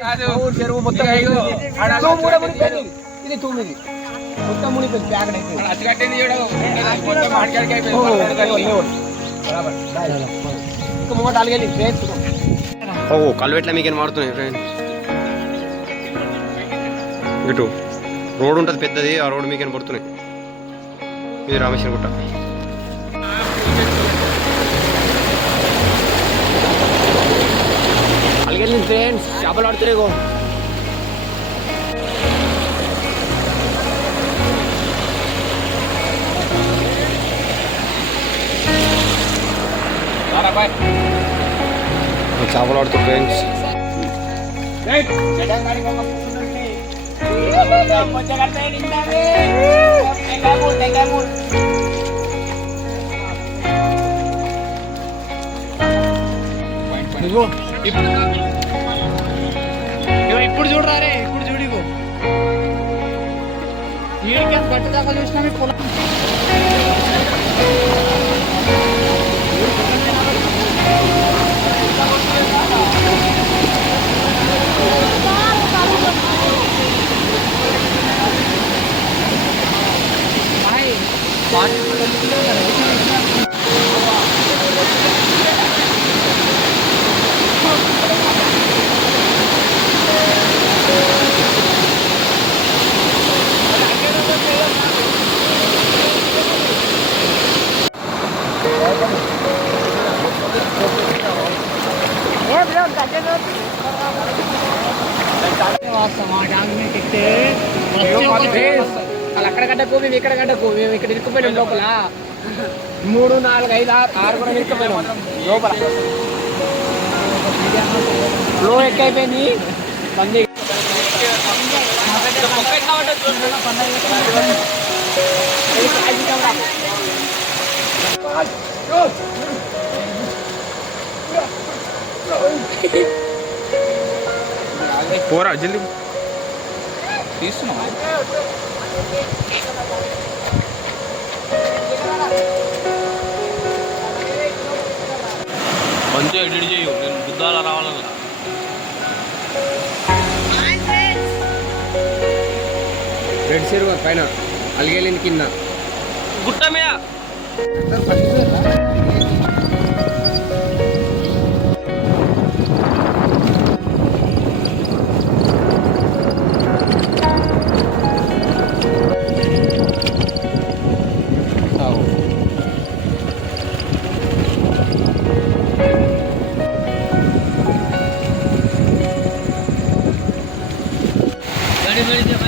చెరువు మొత్తం ఇది తూమిది మొత్తం మునిపోయింది ప్యాకెట్ అయితే ముంగట అలిగేది ఓ కల్వెట్ల మీకేం మారుతున్నాయి ఫ్రెండ్స్. ఇటు రోడ్ ఉంటుంది పెద్దది, ఆ రోడ్ మీకేం పడుతున్నాయి. ఇది రామేశ్వరం గుట్ట. అలిగేది ఫ్రెండ్స్, చేపలు ఆడుతున్నాయి. చేపలు ఆడుతూ ఫ్రెండ్స్. ఇప్పుడు చూడరారే, ఇప్పుడు చూడిగో గట్టి దాకా చూసినా పొలం అక్కడ గడ్డకు మేము ఇక్కడ గడ్డకు మేము ఇక్కడ ఇరుక్కుపోయినాం లోపల 3, 4, 5, 6 కూడా ఇరుక్కుపోయినాం లోపల. ఫ్లో ఎక్కువైపోయింది పంది. పోరా జల్దీ తీస్తున్నాం. మంచిగా ఎడిట్ చేయు, నేను బుద్ధాల రావాలన్నా. రెడ్ చెరువు పైన అలిగేలింది కింద గుట్ట మీద गाड़ी